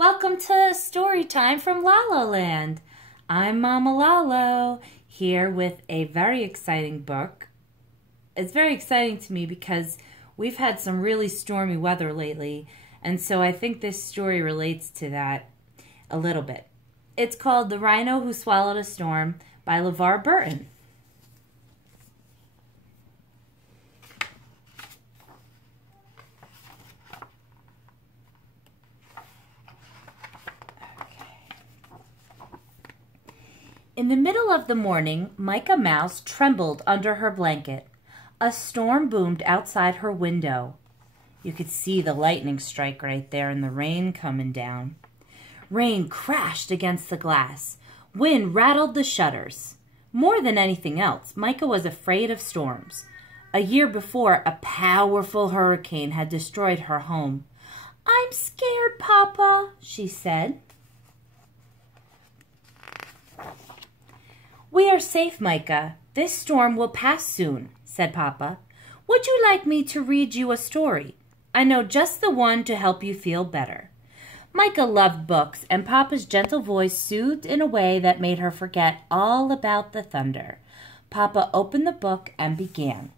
Welcome to Story Time from LalloLand. I'm Mama Lallo, here with a very exciting book. It's very exciting to me because we've had some really stormy weather lately, and so I think this story relates to that a little bit. It's called The Rhino Who Swallowed a Storm by LeVar Burton. In the middle of the morning, Micah Mouse trembled under her blanket. A storm boomed outside her window. You could see the lightning strike right there and the rain coming down. Rain crashed against the glass. Wind rattled the shutters. More than anything else, Micah was afraid of storms. A year before, a powerful hurricane had destroyed her home. "I'm scared, Papa," she said. "We are safe, Micah. This storm will pass soon," said Papa. "Would you like me to read you a story? I know just the one to help you feel better." Micah loved books, and Papa's gentle voice soothed in a way that made her forget all about the thunder. Papa opened the book and began.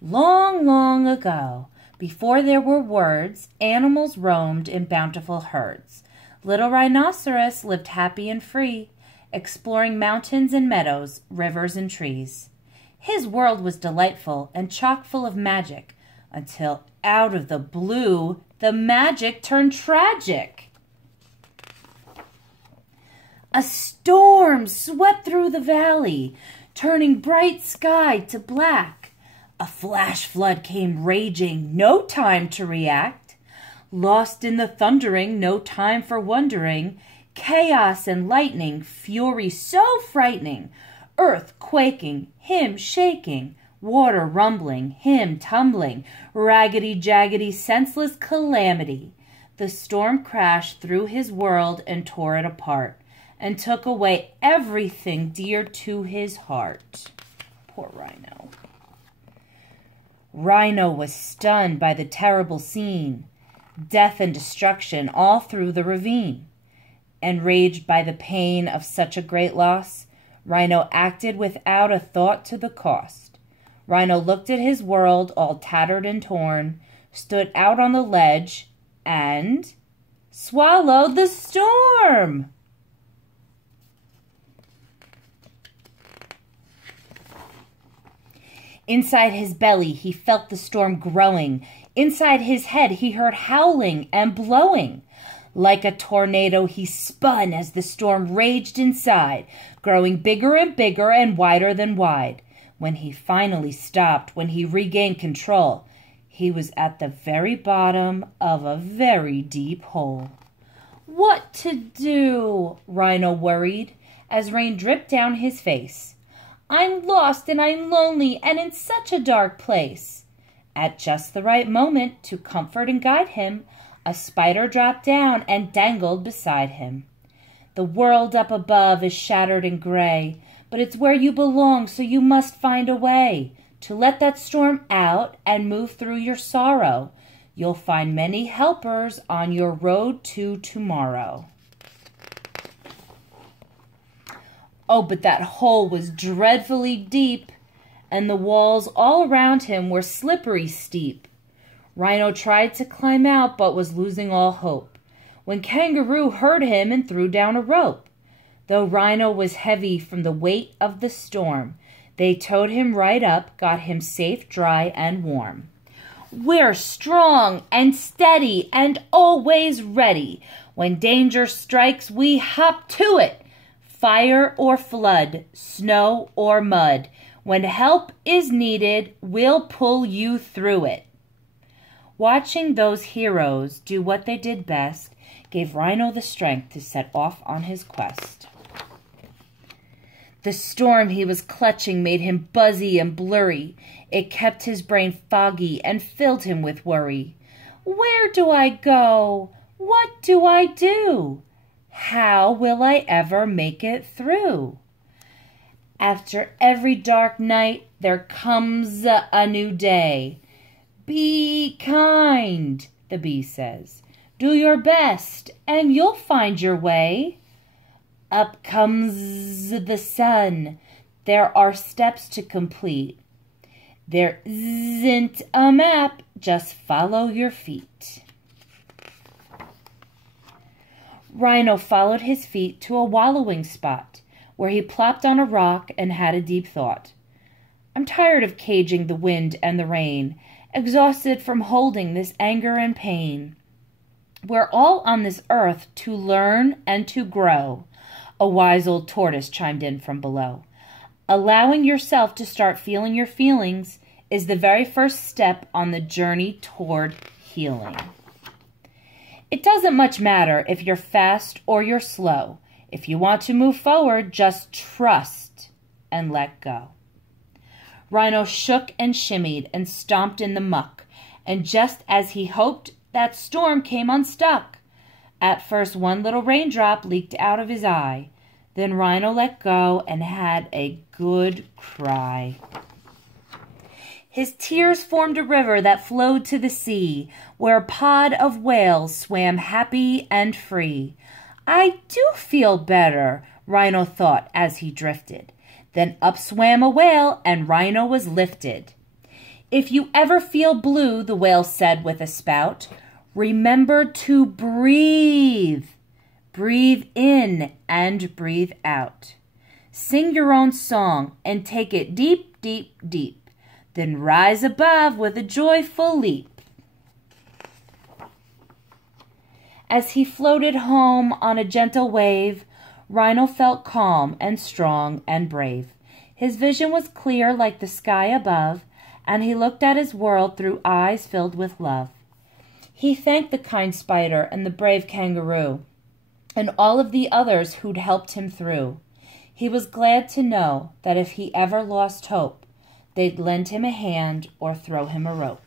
"Long, long ago, before there were words, animals roamed in bountiful herds. Little Rhinoceros lived happy and free, exploring mountains and meadows, rivers and trees. His world was delightful and chock full of magic, until out of the blue, the magic turned tragic. A storm swept through the valley, turning bright sky to black. A flash flood came raging, no time to react. Lost in the thundering, no time for wondering. Chaos and lightning, fury so frightening, earth quaking, him shaking, water rumbling, him tumbling, raggedy-jaggedy, senseless calamity. The storm crashed through his world and tore it apart, and took away everything dear to his heart." Poor Rhino. Rhino was stunned by the terrible scene, death and destruction all through the ravine. Enraged by the pain of such a great loss, Rhino acted without a thought to the cost. Rhino looked at his world all tattered and torn, stood out on the ledge, and swallowed the storm! Inside his belly, he felt the storm growing. Inside his head, he heard howling and blowing. Like a tornado, he spun as the storm raged inside, growing bigger and bigger and wider than wide. When he finally stopped, when he regained control, he was at the very bottom of a very deep hole. What to do? Rhino worried as rain dripped down his face. "I'm lost and I'm lonely and in such a dark place." At just the right moment to comfort and guide him, a spider dropped down and dangled beside him. "The world up above is shattered and gray, but it's where you belong, so you must find a way to let that storm out and move through your sorrow. You'll find many helpers on your road to tomorrow." Oh, but that hole was dreadfully deep, and the walls all around him were slippery steep. Rhino tried to climb out, but was losing all hope, when Kangaroo heard him and threw down a rope. Though Rhino was heavy from the weight of the storm, they towed him right up, got him safe, dry, and warm. "We're strong and steady and always ready. When danger strikes, we hop to it. Fire or flood, snow or mud. When help is needed, we'll pull you through it." Watching those heroes do what they did best gave Rhino the strength to set off on his quest. The storm he was clutching made him buzzy and blurry. It kept his brain foggy and filled him with worry. "Where do I go? What do I do? How will I ever make it through?" After every dark night, there comes a new day. "Be kind," the bee says. Do your best, and you'll find your way. Up comes the sun. There are steps to complete. There isn't a map, just follow your feet. Rhino followed his feet to a wallowing spot, where he plopped on a rock and had a deep thought. I'm tired of caging the wind and the rain, exhausted from holding this anger and pain. We're all on this earth to learn and to grow, a wise old tortoise chimed in from below. Allowing yourself to start feeling your feelings is the very first step on the journey toward healing. It doesn't much matter if you're fast or you're slow. If you want to move forward, just trust and let go. Rhino shook and shimmied and stomped in the muck, and just as he hoped, that storm came unstuck. At first, one little raindrop leaked out of his eye. Then Rhino let go and had a good cry. His tears formed a river that flowed to the sea, where a pod of whales swam happy and free. I do feel better, Rhino thought as he drifted. Then up swam a whale, and Rhino was lifted. If you ever feel blue, the whale said with a spout, remember to breathe. Breathe in and breathe out. Sing your own song and take it deep, deep, deep. Then rise above with a joyful leap. As he floated home on a gentle wave, Rhino felt calm and strong and brave. His vision was clear like the sky above, and he looked at his world through eyes filled with love. He thanked the kind spider and the brave kangaroo, and all of the others who'd helped him through. He was glad to know that if he ever lost hope, they'd lend him a hand or throw him a rope.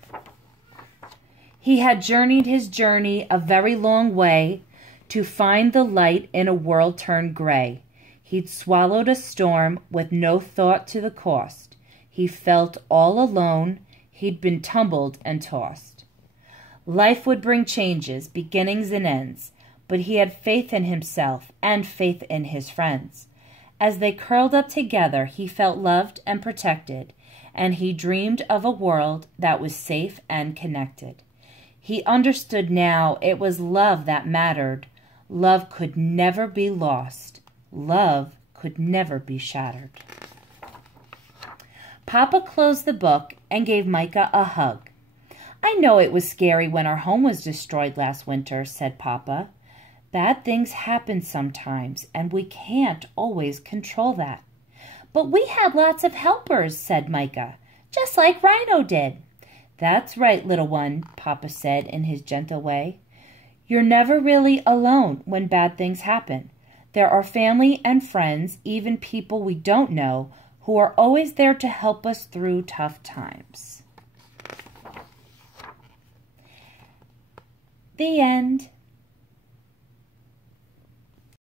He had journeyed his journey a very long way to find the light in a world turned gray. He'd swallowed a storm with no thought to the cost. He felt all alone. He'd been tumbled and tossed. Life would bring changes, beginnings and ends, but he had faith in himself and faith in his friends. As they curled up together, he felt loved and protected, and he dreamed of a world that was safe and connected. He understood now it was love that mattered. Love could never be lost. Love could never be shattered. Papa closed the book and gave Micah a hug. I know it was scary when our home was destroyed last winter, said Papa. Bad things happen sometimes, and we can't always control that. But we had lots of helpers, said Micah, just like Rhino did. That's right, little one, Papa said in his gentle way. You're never really alone when bad things happen. There are family and friends, even people we don't know, who are always there to help us through tough times. The end.